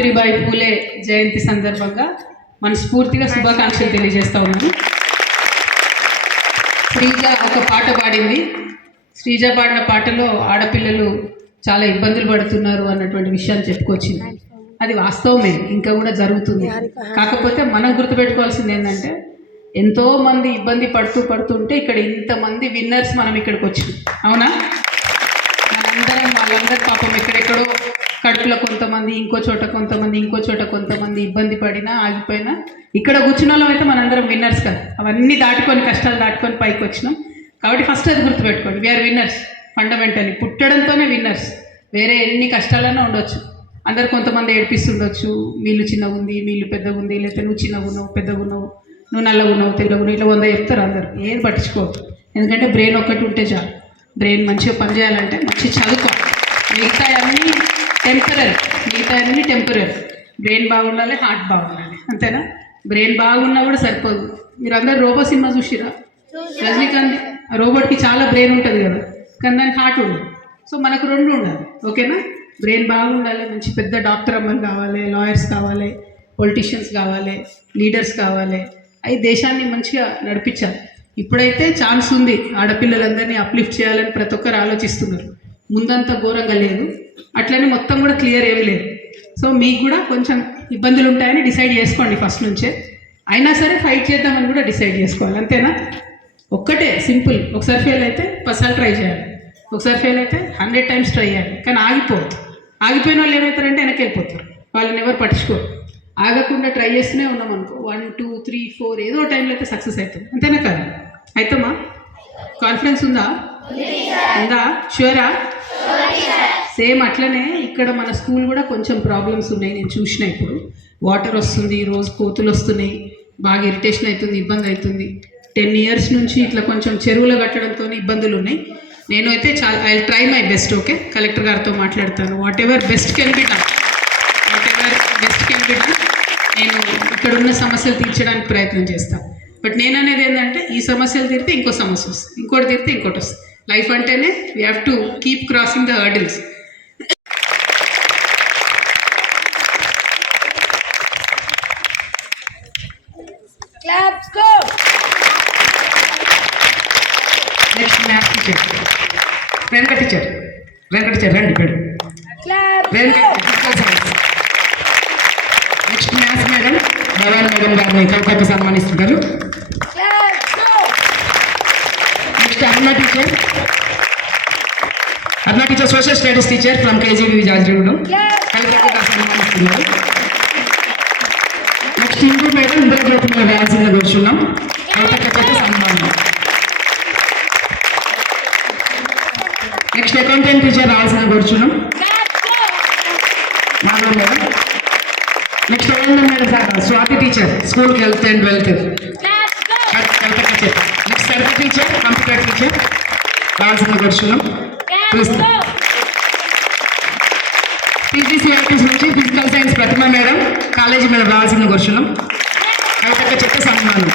సావిత్రిబాయి పూలే జయంతి సందర్భంగా మనస్ఫూర్తిగా శుభాకాంక్షలు తెలియజేస్తా ఉన్నాను. శ్రీజ ఒక పాట పాడింది. శ్రీజ పాడిన పాటలో ఆడపిల్లలు చాలా ఇబ్బందులు పడుతున్నారు అన్నటువంటి విషయాన్ని చెప్పుకొచ్చింది. అది వాస్తవమే, ఇంకా కూడా జరుగుతుంది. కాకపోతే మనం గుర్తుపెట్టుకోవాల్సింది ఏంటంటే, ఎంతోమంది ఇబ్బంది పడుతుంటే ఇక్కడ ఇంతమంది విన్నర్స్ మనం ఇక్కడికి వచ్చినాం. అవునా? మనందరం వాళ్ళందరూ పాపం ఎక్కడెక్కడో కడుపులో కొంతమంది, ఇంకో చోట కొంతమంది ఇబ్బంది పడినా ఆగిపోయినా ఇక్కడ కూర్చున్న వాళ్ళం అయితే మనందరం విన్నర్స్ కదా. అవన్నీ దాటుకొని, కష్టాలు దాటుకొని పైకి వచ్చినాం. కాబట్టి ఫస్ట్ అది గుర్తుపెట్టుకోండి, వీఆర్ విన్నర్స్. ఫండమెంటల్లీ పుట్టడంతోనే విన్నర్స్. వేరే ఎన్ని కష్టాలైనా ఉండొచ్చు, అందరు కొంతమంది ఏడిపిస్తుండొచ్చు, వీళ్ళు చిన్నగా ఉంది, వీళ్ళు పెద్దగా ఉంది, లేకపోతే నువ్వు చిన్నగా ఉన్నావు, పెద్దగా ఉన్నావు, నువ్వు నల్లగా ఉన్నావు, తెల్లగా ఉన్నావు, ఇట్లా 100 చెప్తారు. అందరు ఏది పట్టించుకోవద్దు. ఎందుకంటే బ్రెయిన్ ఒక్కటి ఉంటే చాలు. బ్రెయిన్ మంచిగా పనిచేయాలంటే మంచి చదువుకోవాలి. మిగతా అన్నీ టెంపరీ. బ్రెయిన్ బాగుండాలి, హార్ట్ బాగుండాలి, అంతేనా? బ్రెయిన్ బాగున్నా కూడా సరిపోదు. మీరు అందరు రోబో సినిమా చూసిరా? రజనీకాంత్ రోబోట్కి చాలా బ్రెయిన్ ఉంటుంది కదా, కానీ దానికి హార్ట్ ఉండదు. సో మనకు 2 ఉండాలి. ఓకేనా? బ్రెయిన్ బాగుండాలి, మంచి పెద్ద డాక్టర్ అమ్మలు కావాలి, లాయర్స్ కావాలి, పొలిటీషియన్స్ కావాలి, లీడర్స్ కావాలి. అవి దేశాన్ని మంచిగా నడిపించాలి. ఇప్పుడైతే ఛాన్స్ ఉంది, ఆడపిల్లలందరినీ అప్లిఫ్ట్ చేయాలని ప్రతి ఒక్కరు ఆలోచిస్తున్నారు. ముందంతా ఘోరంగా లేదు, అట్లనే మొత్తం కూడా క్లియర్ ఏమీ లేదు. సో మీకు కూడా కొంచెం ఇబ్బందులు ఉంటాయని డిసైడ్ చేసుకోండి ఫస్ట్ నుంచే. అయినా సరే ఫైట్ చేద్దామని కూడా డిసైడ్ చేసుకోవాలి, అంతేనా? ఒక్కటే సింపుల్, ఒకసారి ఫెయిల్ అయితే 10 సార్లు ట్రై చేయాలి, ఒకసారి ఫెయిల్ అయితే 100 టైమ్స్ ట్రై చేయాలి. కానీ ఆగిపోయిన వాళ్ళు ఏమవుతారంటే వెనక్కి వెళ్ళిపోతారు, వాళ్ళని ఎవరు పట్టించుకోరు. ఆగకుండా ట్రై చేస్తూనే ఉన్నాం అనుకో, 1 2 3 4 ఏదో టైంలో అయితే సక్సెస్ అవుతుంది, అంతేనా కదా? అవుతామా? కాన్ఫిడెన్స్ ఉందా? షూరా? సేమ్ అట్లనే ఇక్కడ మన స్కూల్ కూడా కొంచెం ప్రాబ్లమ్స్ ఉన్నాయి. నేను చూసిన, ఇప్పుడు వాటర్ వస్తుంది, రోజు కోతులు వస్తున్నాయి, బాగా ఇరిటేషన్ అవుతుంది, ఇబ్బంది అవుతుంది. 10 years నుంచి ఇట్లా కొంచెం చెరువులు కట్టడంతో ఇబ్బందులు ఉన్నాయి. నేను అయితే I try my best. Okay, collector గారితో మాట్లాడతాను. What ever best can be done. నేను ఇక్కడ ఉన్న సమస్యలు తీర్చడానికి ప్రయత్నం చేస్తాను. బట్ నేను అనేది ఏంటంటే, ఈ సమస్యలు తీరితే ఇంకో సమస్య వస్తుంది, ఇంకోటి తీరితే ఇంకోటి వస్తుంది. లైఫ్ అంటేనే we have to keep crossing the hurdles. Next maths teacher Venkata teacher రండి madam. Next maths madam Bhavani madam గారిని చౌకగా సన్మానిస్తుంటారు. Next Aruna teacher social studies teacher from KGB Vizianagaram చౌకగా సన్మానిస్తున్నారు. నెక్స్ట్ హిందూ మేడం ఇంద్రజ్యోతి రాయాల్సిందిగా కూర్చున్నాం, చౌకగా సన్మానం. నెక్స్ట్ అకౌంటెంట్ టీచర్ రావాల్సిన కూర్చున్నాం, మాధవ్ మేడం. నెక్స్ట్ ఎవరు madam? Swathi teacher school health and wealth teacher. Next Saritha teacher computer teacher రావాల్సిన కూర్చున్నాం. పీజీసీఆర్టీస్ నుంచి ఫిజికల్ సైన్స్ ప్రతిమ మేడం కాలేజీ మేడం రావాల్సిన కూర్చున్నాం, కవితక్క చెత్త సన్మానం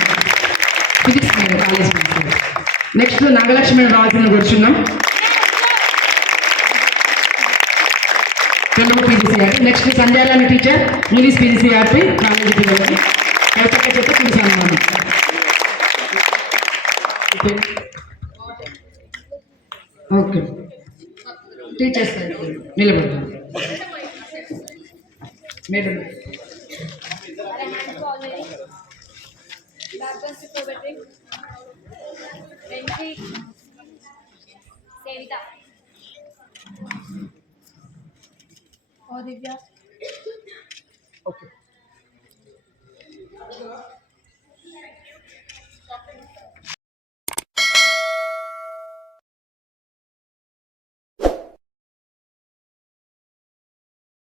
physics madam college. Next Nagalakshmi madam రావాల్సిన కూర్చున్నాం, Telugu PGCRT. Next Sandhyarani teacher English PGCRT college పిల్లలకి కవితక్క చెత్త ఫుల్ సన్మానం. ఓకే టీచర్స్ నిలబడతాం మేడం. దివ్య. ఓకే